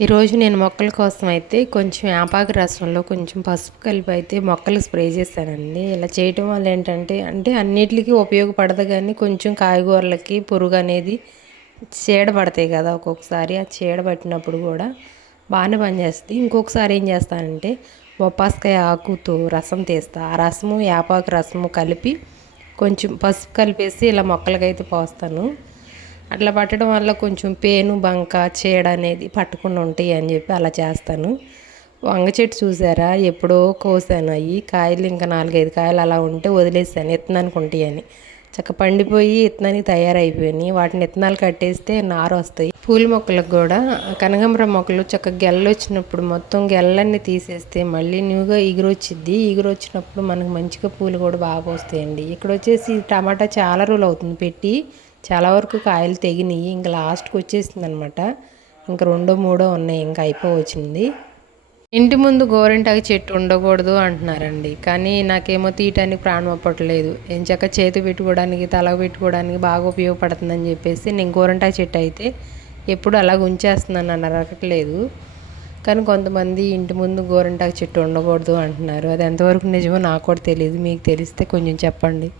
ఈరోజు నేను మొక్కల కోసం అయితే కొంచెం యాపాకు రసంలో కొంచెం పసుపు కలిపి అయితే మొక్కలకు స్ప్రే చేశానండి. ఇలా చేయటం వల్ల ఏంటంటే అన్నిటికి ఉపయోగపడదు కానీ కొంచెం కాయగూరలకి పురుగు అనేది చీడ పడతాయి కదా ఒక్కొక్కసారి. ఆ చీడ పట్టినప్పుడు కూడా బాగానే పనిచేస్తుంది. ఇంకొకసారి ఏం చేస్తానంటే బొప్పాస్కాయ ఆకుతో రసం తీస్తా. ఆ రసము యాపాకు రసము కలిపి కొంచెం పసుపు కలిపేసి ఇలా మొక్కలకైతే పోస్తాను. అట్లా పట్టడం వల్ల కొంచెం పేను బంక చీడ అనేది పట్టకుండా ఉంటాయి అని చెప్పి అలా చేస్తాను. వంగ చెట్టు చూసారా, ఎప్పుడో కోసాను. అవి కాయలు ఇంకా 4-5 కాయలు అలా ఉంటే వదిలేసాను విత్తనానికి ఉంటాయని. చక్క పండిపోయి విత్తనానికి తయారైపోయినాయి. వాటిని విత్తనాలు కట్టేస్తే నారు వస్తాయి. పూల మొక్కలకు కూడా కనకాంబరం మొక్కలు చక్క గెల్లు వచ్చినప్పుడు మొత్తం గెల్లన్నీ తీసేస్తే మళ్ళీ న్యూగా ఇగురు వచ్చిద్ది. ఇగురు వచ్చినప్పుడు మనకు మంచిగా పూలు కూడా బాగా వస్తాయండి. ఇక్కడ వచ్చేసి టమాటా చాలా రోజులు అవుతుంది పెట్టి, చాలా వరకు కాయలు తెగినాయి. ఇంకా లాస్ట్కి వచ్చేసింది అనమాట. ఇంకా 2-3 ఉన్నాయి, ఇంకా అయిపోవచ్చింది. ఇంటి ముందు గోరింటాకు చెట్టు ఉండకూడదు అంటున్నారండి, కానీ నాకేమో తీయటానికి ప్రాణం ఒప్పట్లేదు. ఎంచక్క చేతి పెట్టుకోవడానికి తల పెట్టుకోవడానికి బాగా ఉపయోగపడుతుందని చెప్పేసి నేను గోరింటాకు చెట్టు అయితే ఎప్పుడు అలాగ ఉంచేస్తున్నాను, అని అరగట్లేదు. కానీ కొంతమంది ఇంటి ముందు గోరింటాకు చెట్టు ఉండకూడదు అంటున్నారు. అది ఎంతవరకు నిజమో నాకు కూడా తెలియదు. మీకు తెలిస్తే కొంచెం చెప్పండి.